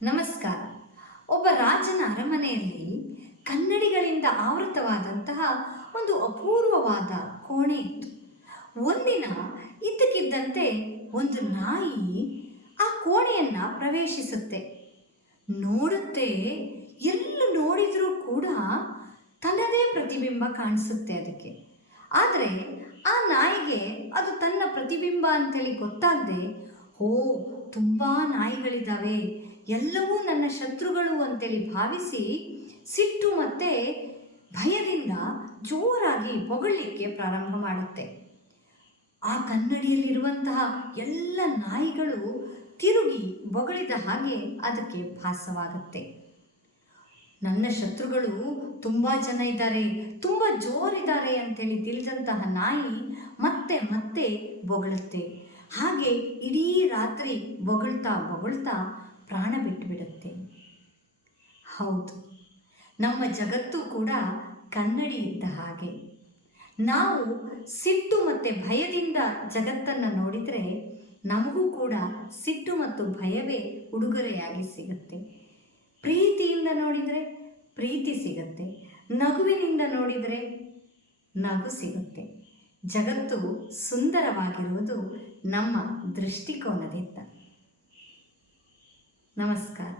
ನಮಸ್ಕಾರ. ಒಬ್ಬ ರಾಜನ ಅರಮನೆಯಲ್ಲಿ ಕನ್ನಡಿಗಳಿಂದ ಆವೃತವಾದಂತಹ ಒಂದು ಅಪೂರ್ವವಾದ ಕೋಣೆ ಇತ್ತು. ಒಂದಿನ ಇದ್ದಕ್ಕಿದ್ದಂತೆ ಒಂದು ನಾಯಿ ಆ ಕೋಣೆಯನ್ನು ಪ್ರವೇಶಿಸುತ್ತೆ. ನೋಡುತ್ತೆ, ಎಲ್ಲೂ ನೋಡಿದರೂ ಕೂಡ ತನ್ನದೇ ಪ್ರತಿಬಿಂಬ ಕಾಣಿಸುತ್ತೆ ಅದಕ್ಕೆ. ಆದರೆ ಆ ನಾಯಿಗೆ ಅದು ತನ್ನ ಪ್ರತಿಬಿಂಬ ಅಂತೇಳಿ ಗೊತ್ತಾಗದೆ, ತುಂಬ ನಾಯಿಗಳಿದ್ದಾವೆ, ಎಲ್ಲವೂ ನನ್ನ ಶತ್ರುಗಳು ಅಂತೇಳಿ ಭಾವಿಸಿ ಸಿಟ್ಟು ಮತ್ತು ಭಯದಿಂದ ಜೋರಾಗಿ ಬೊಗಳಲಿಕ್ಕೆ ಪ್ರಾರಂಭ ಮಾಡುತ್ತೆ. ಆ ಕನ್ನಡಿಯಲ್ಲಿರುವಂತಹ ಎಲ್ಲ ನಾಯಿಗಳು ತಿರುಗಿ ಬೊಗಳಿದ ಹಾಗೆ ಅದಕ್ಕೆ ಭಾಸವಾಗುತ್ತೆ. ನನ್ನ ಶತ್ರುಗಳು ತುಂಬ ಜನ ಇದ್ದಾರೆ, ತುಂಬ ಜೋರಿದ್ದಾರೆ ಅಂತೇಳಿ ತಿಳಿದಂತಹ ನಾಯಿ ಮತ್ತೆ ಮತ್ತೆ ಬೊಗಳುತ್ತೆ. ಹಾಗೆ ಇಡೀ ರಾತ್ರಿ ಬೊಗಳ್ತಾ ಬೊಗಳ್ತಾ ಪ್ರಾಣ ಬಿಟ್ಟುಬಿಡುತ್ತೆ. ಹೌದು, ನಮ್ಮ ಜಗತ್ತು ಕೂಡ ಕನ್ನಡಿ ಇದ್ದ ಹಾಗೆ. ನಾವು ಸಿಟ್ಟು ಮತ್ತು ಭಯದಿಂದ ಜಗತ್ತನ್ನು ನೋಡಿದರೆ ನಮಗೂ ಕೂಡ ಸಿಟ್ಟು ಮತ್ತು ಭಯವೇ ಉಡುಗೊರೆಯಾಗಿ ಸಿಗುತ್ತೆ. ಪ್ರೀತಿಯಿಂದ ನೋಡಿದರೆ ಪ್ರೀತಿ ಸಿಗುತ್ತೆ, ನಗುವಿನಿಂದ ನೋಡಿದರೆ ನಗು ಸಿಗುತ್ತೆ. ಜಗತ್ತು ಸುಂದರವಾಗಿರುವುದು ನಮ್ಮ ದೃಷ್ಟಿಕೋನದಿಂದ. ನಮಸ್ಕಾರ.